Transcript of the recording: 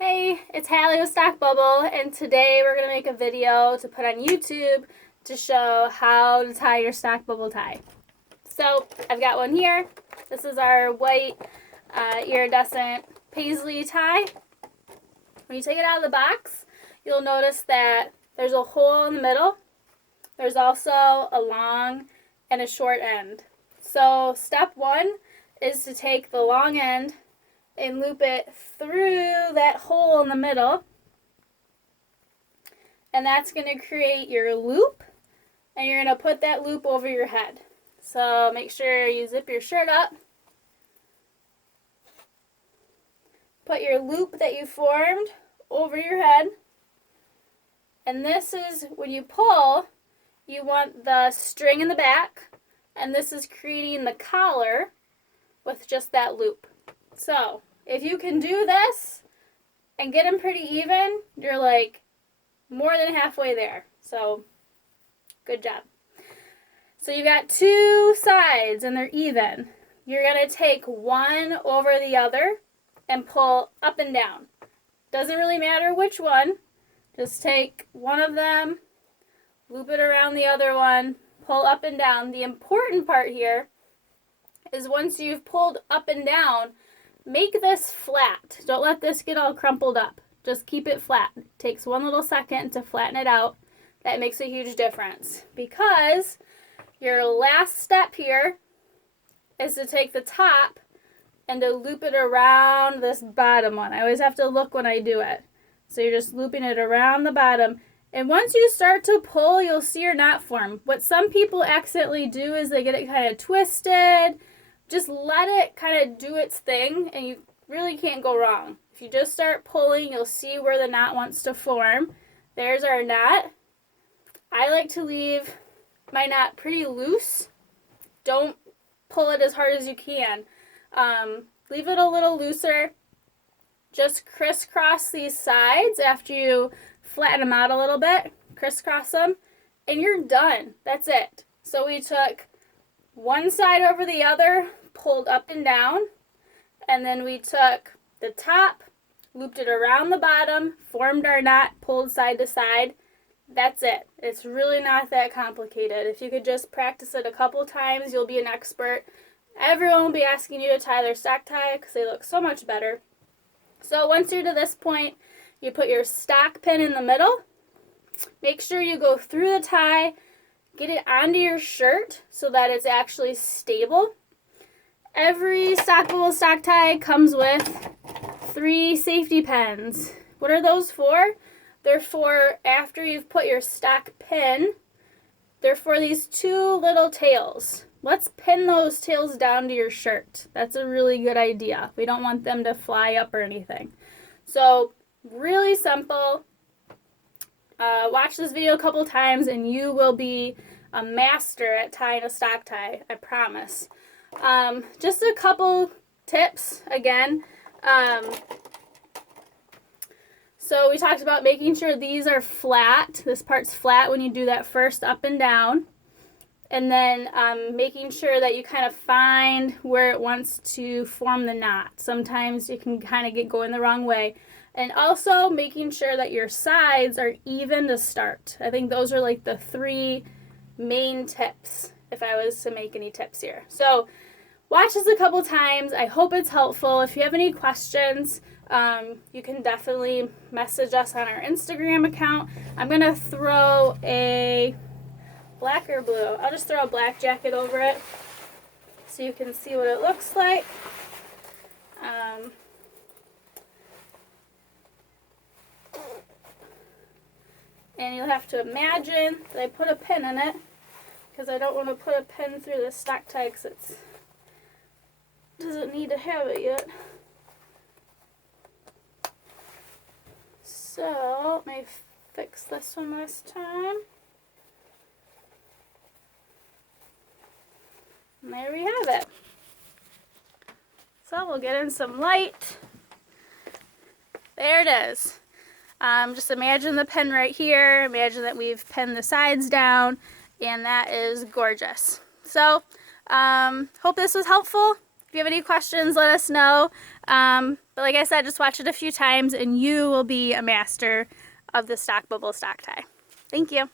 Hey, it's Hallie with Stockbubble, and today we're going to make a video to put on YouTube to show how to tie your Stockbubble tie. So, I've got one here. This is our white iridescent paisley tie. When you take it out of the box, you'll notice that there's a hole in the middle. There's also a long and a short end. So, step one is to take the long end and loop it through that hole in the middle, and that's going to create your loop, and you're going to put that loop over your head. So make sure you zip your shirt up, put your loop that you formed over your head, and this is when you pull, you want the string in the back, and this is creating the collar with just that loop. So if you can do this and get them pretty even, you're like more than halfway there. So good job. So you got two sides and they're even. You're going to take one over the other and pull up and down. Doesn't really matter which one. Just take one of them, loop it around the other one, pull up and down. The important part here is once you've pulled up and down, make this flat. Don't let this get all crumpled up. Just keep it flat. It takes one little second to flatten it out. That makes a huge difference because your last step here is to take the top and to loop it around this bottom one. I always have to look when I do it. So you're just looping it around the bottom. And once you start to pull, you'll see your knot form. What some people accidentally do is they get it kind of twisted. Just let it kind of do its thing, and you really can't go wrong. If you just start pulling, you'll see where the knot wants to form. There's our knot. I like to leave my knot pretty loose. Don't pull it as hard as you can. Leave it a little looser. Just crisscross these sides after you flatten them out a little bit. Crisscross them, and you're done. That's it. So we took one side over the other, pulled up and down, and then we took the top, looped it around the bottom, formed our knot, pulled side to side. That's it. It's really not that complicated. If you could just practice it a couple times, you'll be an expert. Everyone will be asking you to tie their stock tie because they look so much better. So once you're to this point, you put your stock pin in the middle. Make sure you go through the tie, get it onto your shirt so that it's actually stable. Every Stockbubble stock tie comes with 3 safety pins. What are those for? They're for after you've put your stock pin. They're for these 2 little tails. Let's pin those tails down to your shirt. That's a really good idea. We don't want them to fly up or anything. So really simple. Watch this video a couple times and you will be a master at tying a stock tie, I promise. Just a couple tips again. So we talked about making sure these are flat. This part's flat when you do that first up and down. And then making sure that you kind of find where it wants to form the knot. Sometimes you can kind of get going the wrong way. And also making sure that your sides are even to start. I think those are like the 3 main tips if I was to make any tips here. So watch this a couple times. I hope it's helpful. If you have any questions, you can definitely message us on our Instagram account. I'm going to throw a black or blue. I'll just throw a black jacket over it so you can see what it looks like. And you'll have to imagine that I put a pin in it because I don't want to put a pin through the stock tie because it doesn't need to have it yet. So let me fix this one this time. And there we have it. So we'll get in some light. There it is. Just imagine the pin right here. Imagine that we've pinned the sides down, and that is gorgeous. So hope this was helpful. If you have any questions, let us know. But like I said, just watch it a few times and you will be a master of the Stockbubble stock tie. Thank you.